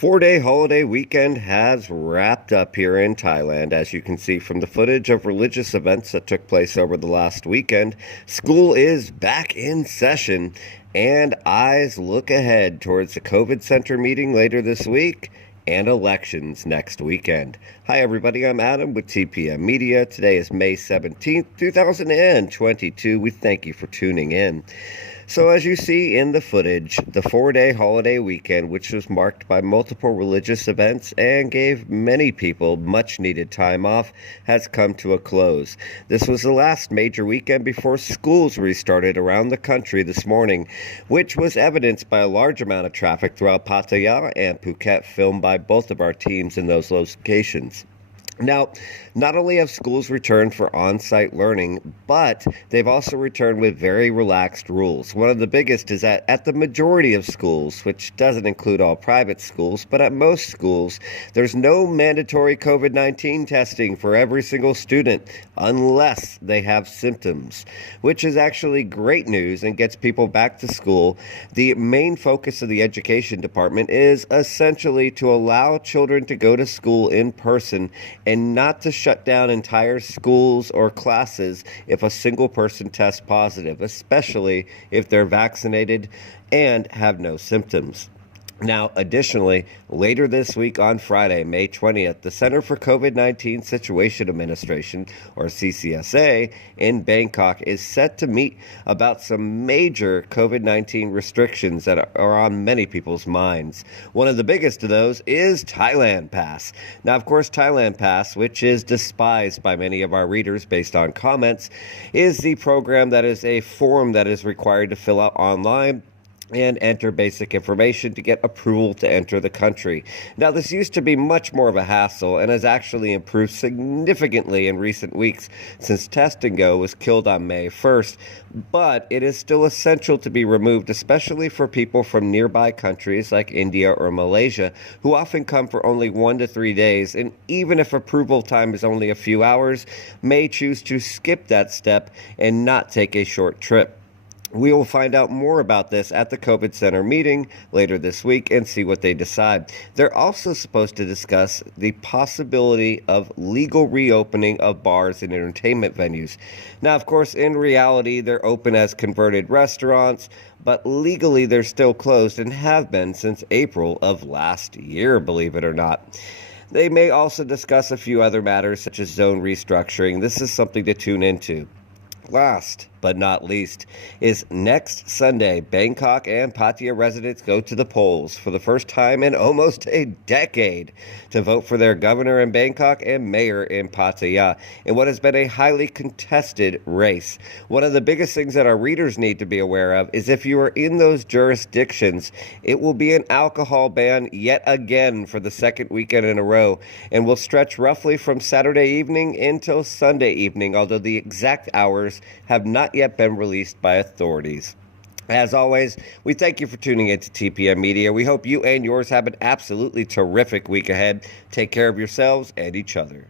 4-day holiday weekend has wrapped up here in Thailand. As you can see from the footage of religious events that took place over the last weekend, school is back in session, and eyes look ahead towards the COVID Center meeting later this week and elections next weekend. Hi everybody, I'm Adam with TPM Media. Today is May 17th, 2022. We thank you for tuning in. So as you see in the footage, the 4-day holiday weekend, which was marked by multiple religious events and gave many people much needed time off, has come to a close. This was the last major weekend before schools restarted around the country this morning, which was evidenced by a large amount of traffic throughout Pattaya and Phuket, filmed by both of our teams in those locations. Now, not only have schools returned for on-site learning, but they've also returned with very relaxed rules. One of the biggest is that at the majority of schools, which doesn't include all private schools, but at most schools, there's no mandatory COVID-19 testing for every single student unless they have symptoms, which is actually great news and gets people back to school. The main focus of the education department is essentially to allow children to go to school in person and not to shut down entire schools or classes if a single person tests positive, especially if they're vaccinated and have no symptoms. Now, additionally, later this week on Friday, May 20th, the Center for COVID-19 Situation Administration, or CCSA, in Bangkok is set to meet about some major COVID-19 restrictions that are on many people's minds. One of the biggest of those is Thailand Pass. Now, of course, Thailand Pass, which is despised by many of our readers based on comments, is the program that is a form that is required to fill out online and enter basic information to get approval to enter the country. Now, this used to be much more of a hassle and has actually improved significantly in recent weeks since Test and Go was killed on May 1st, but it is still essential to be removed, especially for people from nearby countries like India or Malaysia, who often come for only 1 to 3 days, and even if approval time is only a few hours, may choose to skip that step and not take a short trip. We will find out more about this at the COVID Center meeting later this week and see what they decide. They're also supposed to discuss the possibility of legal reopening of bars and entertainment venues. Now, of course, in reality, they're open as converted restaurants, but legally they're still closed and have been since April of last year, believe it or not. They may also discuss a few other matters such as zone restructuring. This is something to tune into. Last but not least is next Sunday, Bangkok and Pattaya residents go to the polls for the first time in almost a decade to vote for their governor in Bangkok and mayor in Pattaya in what has been a highly contested race. One of the biggest things that our readers need to be aware of is if you are in those jurisdictions, it will be an alcohol ban yet again for the second weekend in a row and will stretch roughly from Saturday evening until Sunday evening, although the exact hours have not yet been released by authorities. As always, we thank you for tuning in to TPM Media. We hope you and yours have an absolutely terrific week ahead. Take care of yourselves and each other.